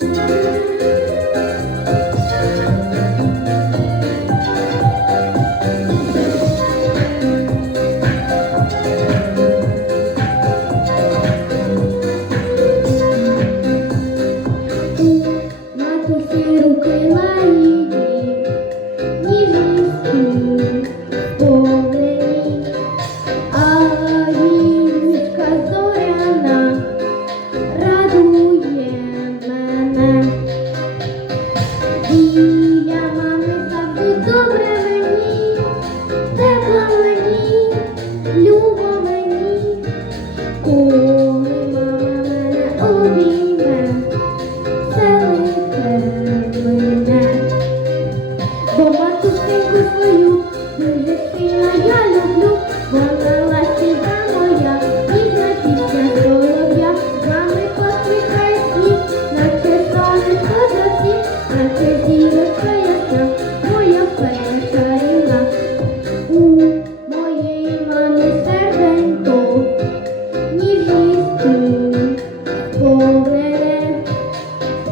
Mato feiro queima aí. o